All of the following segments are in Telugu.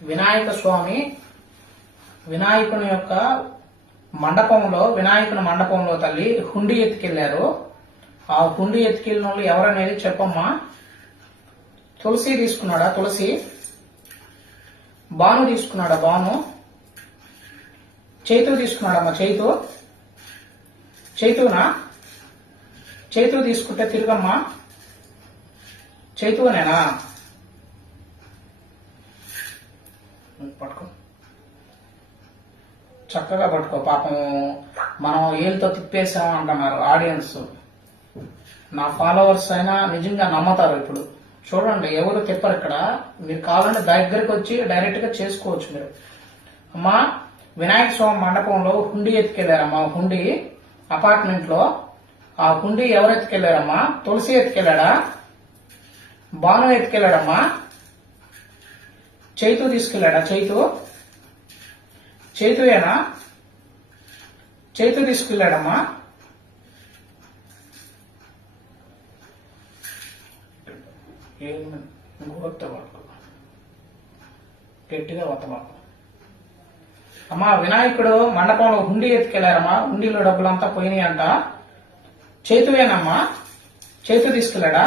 వినాయక స్వామి వినాయకుని యొక్క వినాయకుని మండపంలో తల్లి హుండీ ఎత్తుకెళ్లారు. ఆ హుండీ ఎత్తుకెళ్ళిన వాళ్ళు ఎవరనేది చెప్పమ్మా. తులసి తీసుకున్నాడా? తులసి. బాను తీసుకున్నాడా? బాను. చైతు తీసుకున్నాడమ్మా? చైతునా? చైతు తీసుకుంటే తిరుగమ్మా. చైతునేనా? పట్టుకో, చక్కగా పట్టుకో. పాపం మనం ఏళ్ళతో తిప్పేసాం అంటున్నారు ఆడియన్స్. నా ఫాలోవర్స్ అయినా నిజంగా నమ్మతారు. ఇప్పుడు చూడండి, ఎవరు తిప్పరు ఇక్కడ. మీరు కావాలంటే దగ్గరికి వచ్చి డైరెక్ట్ గా చేసుకోవచ్చు మీరు. అమ్మా, వినాయక స్వామి మండపంలో హుండీ ఎత్తుకెళ్లారమ్మా. హుండీ అపార్ట్మెంట్ లో. ఆ హుండీ ఎవరు ఎత్తుకెళ్లారమ్మా? తులసి ఎత్తుకెళ్లాడా? బాను ఎత్తుకెళ్లాడమ్మా? చైతు తీసుకెళ్లాడా? చైతుయేనా? చైతు తీసుకెళ్లాడమ్మా? గట్టిగా వత్తమాకు. అమ్మా, వినాయకుడు మండపంలో హుండీ ఎత్తుకెళ్లారమ్మా. హుండీలో డబ్బులంతా పోయినాయి అంట. చైతువేనమ్మా? చైతు తీసుకెళ్లాడా?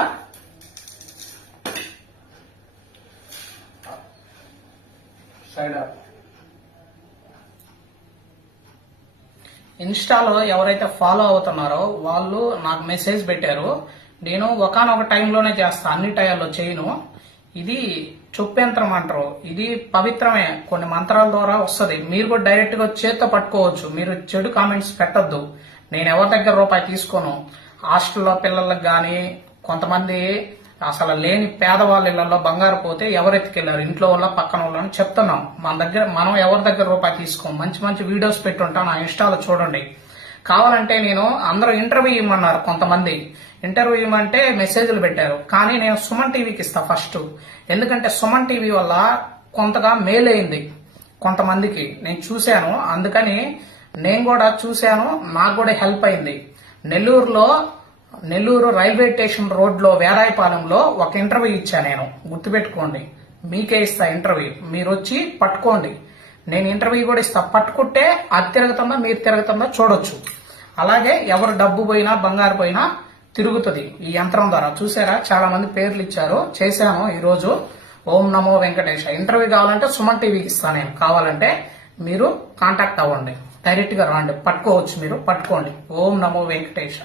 సైడ్ ఇన్స్టాలో ఎవరైతే ఫాలో అవుతున్నారో వాళ్ళు నాకు మెసేజ్ పెట్టారు. నేను ఒకానొక టైంలోనే చేస్తా, అన్ని టైంలో చేయను. ఇది యంత్రం అంటారు. ఇది పవిత్రమే, కొన్ని మంత్రాల ద్వారా వస్తుంది. మీరు కూడా డైరెక్ట్ గా చేత్తో పట్టుకోవచ్చు. మీరు చెడు కామెంట్స్ పెట్టద్దు. నేను ఎవరి దగ్గర రూపాయి తీసుకోను. హాస్టల్లో పిల్లలకు గాని, కొంతమంది అసలు లేని పేదవాళ్ళ ఇళ్లలో బంగారు పోతే ఎవరు ఎత్తుకెళ్లారు, ఇంట్లో వాళ్ళ పక్కన వాళ్ళని చెప్తున్నాం. మనం ఎవరి దగ్గర రూపాయి తీసుకోం. మంచి మంచి వీడియోస్ పెట్టుంటాం, నా ఇన్స్టాలో చూడండి. కావాలంటే నేను అందరూ ఇంటర్వ్యూ ఇవ్వమన్నారు. కొంతమంది ఇంటర్వ్యూ ఇవ్వమంటే మెసేజ్లు పెట్టారు. కానీ నేను సుమన్ టీవీకి ఇస్తా ఫస్ట్. ఎందుకంటే సుమన్ టీవీ వల్ల కొంతగా మేలైంది కొంతమందికి, నేను చూశాను. అందుకని నేను కూడా చూశాను, నాకు కూడా హెల్ప్ అయింది. నెల్లూరు రైల్వే స్టేషన్ రోడ్ లో వేరాయపాలెంలో ఒక ఇంటర్వ్యూ ఇచ్చా నేను. గుర్తుపెట్టుకోండి, మీకే ఇస్తా ఇంటర్వ్యూ. మీరు వచ్చి పట్టుకోండి. నేను ఇంటర్వ్యూ కూడా ఇస్తా. పట్టుకుంటే అది తిరుగుతుందా మీరు తిరుగుతుందా చూడొచ్చు. అలాగే ఎవరు డబ్బు పోయినా బంగారు పోయినా తిరుగుతుంది ఈ యంత్రం ద్వారా. చూసారా, చాలా మంది పేర్లు ఇచ్చారు. చేశాను ఈ రోజు. ఓం నమో వెంకటేశ. ఇంటర్వ్యూ కావాలంటే సుమన్ టీవీకి ఇస్తాను నేను. కావాలంటే మీరు కాంటాక్ట్ అవ్వండి, డైరెక్ట్ గా రండి, పట్టుకోవచ్చు. మీరు పట్టుకోండి. ఓం నమో వెంకటేశ.